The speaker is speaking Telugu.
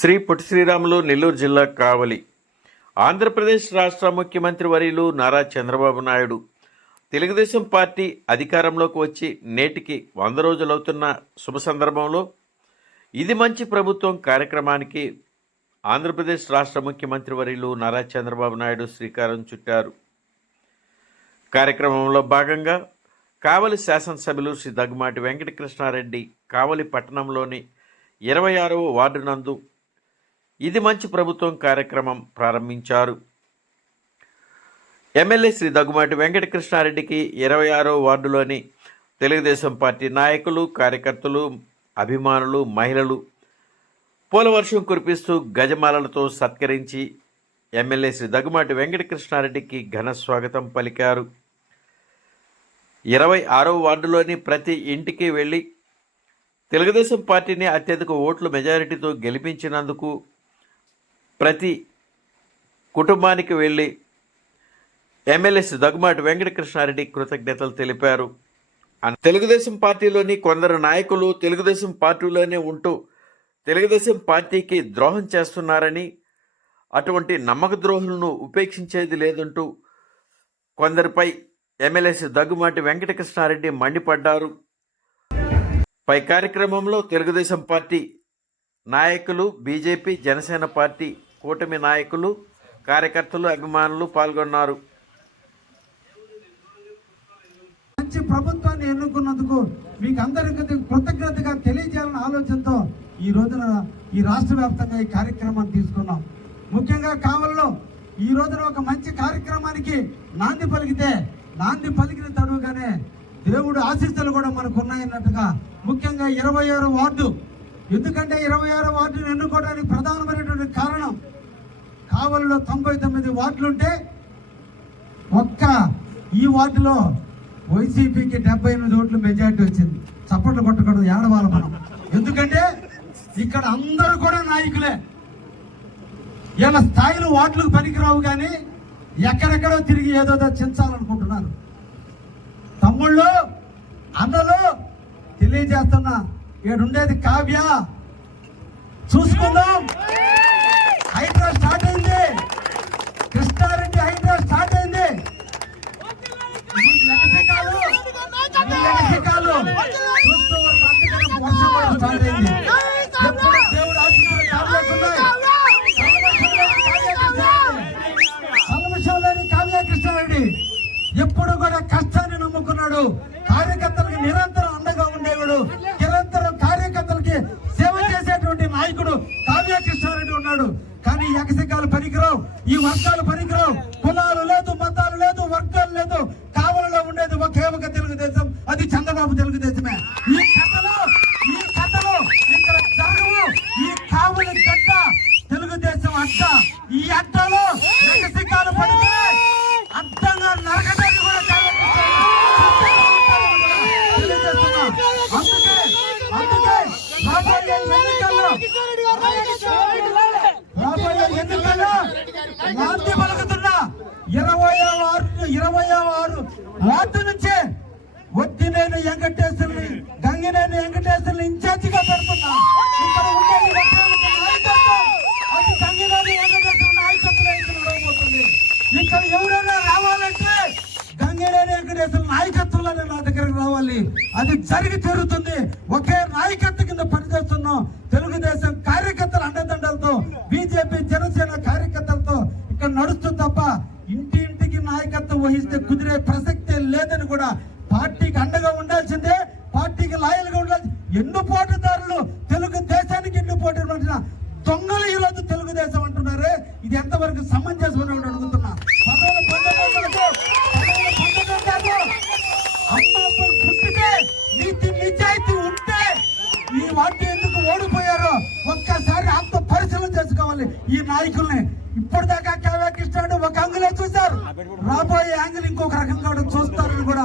శ్రీ పొట్టి శ్రీరాములు నెల్లూరు జిల్లా కావలి. ఆంధ్రప్రదేశ్ రాష్ట్ర ముఖ్యమంత్రి వర్యులు నారా చంద్రబాబు నాయుడు. తెలుగుదేశం పార్టీ అధికారంలోకి వచ్చి నేటికి వంద రోజులవుతున్న శుభ సందర్భంలో ఇది మంచి ప్రభుత్వం కార్యక్రమానికి ఆంధ్రప్రదేశ్ రాష్ట్ర ముఖ్యమంత్రి వర్యులు నారా చంద్రబాబు నాయుడు శ్రీకారం చుట్టారు. కార్యక్రమంలో భాగంగా కావలి శాసనసభ్యులు శ్రీ దగ్గుమాటి వెంకటకృష్ణారెడ్డి కావలి పట్టణంలోని ఇరవై ఆరవ వార్డు నందు ఇది మంచి ప్రభుత్వం కార్యక్రమం ప్రారంభించారు. ఎమ్మెల్యే శ్రీ దగ్గుమాటి వెంకటకృష్ణారెడ్డికి ఇరవై ఆరో వార్డులోని తెలుగుదేశం పార్టీ నాయకులు కార్యకర్తలు అభిమానులు మహిళలు పూలవర్షం కురిపిస్తూ గజమాలలతో సత్కరించి ఎమ్మెల్యే శ్రీ దగ్గుమాటి వెంకటకృష్ణారెడ్డికి ఘన స్వాగతం పలికారు. ఇరవై ఆరో వార్డులోని ప్రతి ఇంటికి వెళ్ళి తెలుగుదేశం పార్టీని అత్యధిక ఓట్లు మెజారిటీతో గెలిపించినందుకు ప్రతి కుటుంబానికి వెళ్ళి ఎమ్మెల్యే దగ్గుమాటి వెంకటకృష్ణారెడ్డి కృతజ్ఞతలు తెలిపారు. తెలుగుదేశం పార్టీలోని కొందరు నాయకులు తెలుగుదేశం పార్టీలోనే ఉంటూ తెలుగుదేశం పార్టీకి ద్రోహం చేస్తున్నారని అటువంటి నమ్మక ద్రోహులను ఉపేక్షించేది లేదంటూ కొందరిపై ఎమ్మెల్యే దగ్గుమాటి వెంకటకృష్ణారెడ్డి మండిపడ్డారు. పై కార్యక్రమంలో తెలుగుదేశం పార్టీ నాయకులు బీజేపీ జనసేన పార్టీ కూటమి నాయకులు కార్యకర్తలు అభిమానులు పాల్గొన్నారు. మంచి ప్రభుత్వాన్ని ఎన్నుకున్నందుకు మీకు అందరికీ కృతజ్ఞతగా తెలియజేయాలన్న ఆలోచనతో ఈ రోజున ఈ రాష్ట్ర వ్యాప్తంగా ఈ కార్యక్రమాన్ని తీసుకున్నాం. ముఖ్యంగా కావల్లో ఈ రోజున ఒక మంచి కార్యక్రమానికి నాంది పలికితే నాంది పలికిన తడువుగానే దేవుడు ఆశీస్సులు కూడా మనకు ఉన్నాయన్నట్టుగా ముఖ్యంగా ఇరవై ఆరో వార్డు. ఎందుకంటే ఇరవై ఆరో వార్డును ఎన్నుకోవడానికి ప్రధాన కావలిలో తొంభై తొమ్మిది వార్డులుంటే ఒక్క ఈ వార్డులో వైసీపీకి డెబ్బై ఎనిమిది ఓట్లు మెజార్టీ వచ్చింది. చప్పట్లు కొట్టకూడదు ఏడవాలి మనం. ఎందుకంటే ఇక్కడ అందరూ కూడా నాయకులే. వీళ్ళ స్థాయిలో వార్డులకు పనికిరావు కానీ ఎక్కడెక్కడో తిరిగి ఏదో చించాలనుకుంటున్నారు. తమ్ముళ్ళు అన్నలు తెలియజేస్తున్నా ఏడుండేది కావ్య. చూసుకుందాం. హైదరాబాద్ వర్షం ఎప్పుడు దేవుడు ఆశీర్వాదాలు ఎప్పుడు కూడా కష్టాన్ని నమ్ముకున్నాడు కార్యకర్తలకు నిరంతరం అండగా ఉండేవాడు నిరంతరం కార్యకర్తలకి సేవ చేసేటువంటి నాయకుడు కావ్యకృష్ణారెడ్డి ఉన్నాడు కానీ ఈ ఎగసికాలు పనికిరావు ఈ వర్గాలు పనికిరావు కులాలు లేదు మతాలు లేదు వర్గాలు లేదు కావలలో ఉండేది ఒకే ఒక తెలుగుదేశం అది చంద్రబాబు తెలుగుదేశం అందుకే అందుకే రాబోయే ఎన్నికల్లో రాబోయే ఎన్నికల్లో పలుకుతున్న ఇరవై ఆరు ఇరవై ఆరు వార్డు నుంచే వద్దినేని వెంకటేశ్వరుని గంగినేని వెంకటేశ్వరుని ఇన్ఛార్జిగా పెడుతున్నా. ఇక్కడ ఉండే అది జరిగి తీరుతుంది. ఒకే నాయకత్వం కింద పనిచేస్తున్నాం. తెలుగుదేశం కార్యకర్తల అండదండలతో బీజేపీ జనసేన కార్యకర్తలతో ఇక్కడ నడుస్తుంది తప్ప ఇంటి ఇంటికి నాయకత్వం వహిస్తే కుదిరే ప్రసక్తే లేదని కూడా పార్టీకి అండగా ఉండాల్సిందే పార్టీకి లాయల్గా ఉండాలి ఎన్ని పోటీదారులు తెలుగు దేశానికి పోటీ దొంగలు ఈ రోజు తెలుగుదేశం అంటున్నారే. ఇది ఎంతవరకు సమంజసం అని అడుగుతున్నా. పరిశీలన ఈ నాయకుల్ని ఇప్పటిదాకా కావ్య కృష్ణుడు ఒక అంగులే చూశారు. రాబోయే యాంగిల్ ఇంకొక రకంగా చూస్తారని కూడా